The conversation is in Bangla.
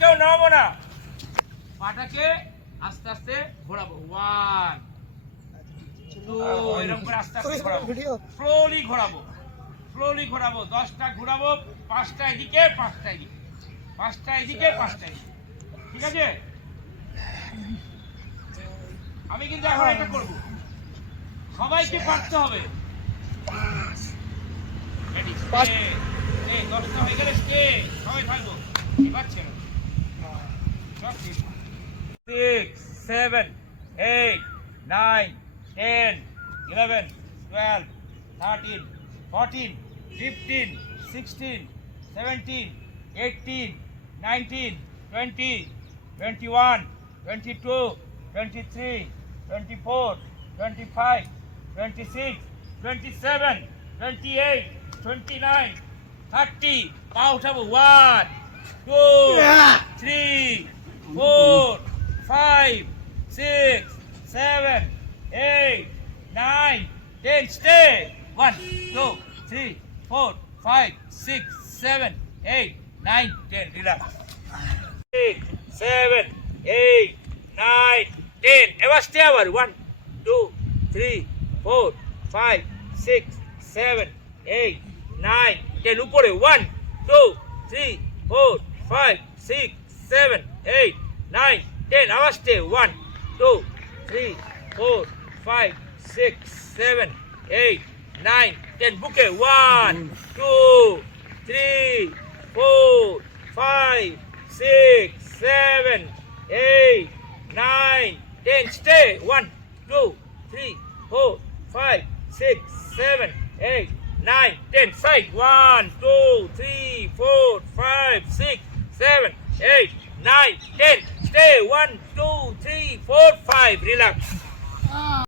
কেউ নামাবো না, পাটাকে আস্তে আস্তে ঘোরাবো। 1 2 এরকম করে আস্তে আস্তে ঘোরাবো, স্লোলি ঘোরাবো, স্লোলি ঘোরাবো। 10টা ঘোরাবো, 5টা এদিকে 5টা এদিকে, 5টা এদিকে 5টা এদিকে, ঠিক আছে? আমি কিন্তু এখন এটা করবো, সবাইকে পারতে হবে। রেডি? 10টা হয়ে গেলে স্টে, সবাই থাকবো। এবার ছেড়ে 6 7 8 9 10 11 12 13 14 15 16 17 18 19 20 21 22 23 24 25 26 27 28 29 30 পা উঠাবো। 1 2 3 4 5 6 7 8 9 10 stay 1 2 3 4 5 6 7 8 9 10 relax 8 7 8 9 10 এবার stay আবার 1 2 3 4 5 6 7 8 9 10 উপরে 1 2 3 4 5 6 7 8 9 10 আবার stay 1 2 3 4 5 6 7 8 9 10 বুকে 1 2 3 4 5 6 7 8 9 10 stay 1 2 3 4 5 6 7 8 9 10 side 1 2 3 4 5 6 7 8 9 10 stay 1 2 3 4 5 relax